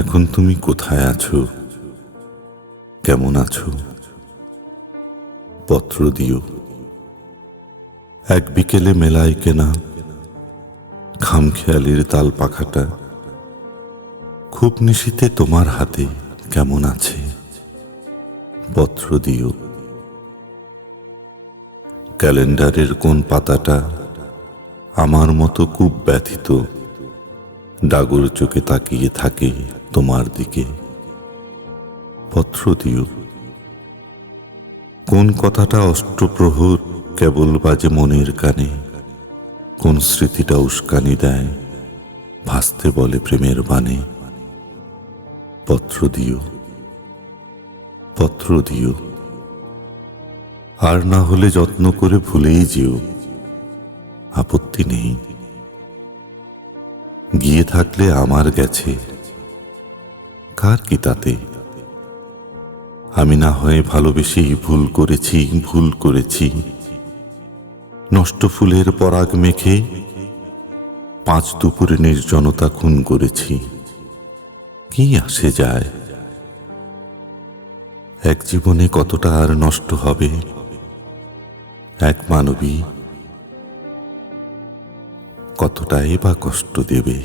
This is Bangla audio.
এখন তুমি কোথায় আছো, কেমন আছো? পত্র দিও। এক বিকেলে মেলায় কেনা খামখেয়ালির তাল পাখাটা খুব নিশীতে তোমার হাতে কেমন আছে? পত্র দিও। ক্যালেন্ডারের কোন পাতাটা আমার মতো খুব ব্যথিত ডাগর চোখে তাকিয়ে থাকে তোমার দিকে? পত্র দিও। কোন কথাটা অষ্টপ্রহর কেবল বাজে মনের কানে, কোন স্মৃতিটা উস্কানি দেয় ভাসতে বলে প্রেমের বাণে? পত্র দিও। পত্র দিও। আর না হলে যত্ন করে ভুলেই যেও, আপত্তি নেই। গিয়ে থাকলে আমার গেছে, কার কি তাতে? আমি না হয় ভালোবেসেই ভুল করেছি। নষ্ট ফুলের পরাগ মেখে 5 দুপুরে নির্জনতা খুন করেছি। কি আসে যায়? এক জীবনে কতটা আর নষ্ট হবে, এক মানবী কতটাই বা কষ্ট দেবে।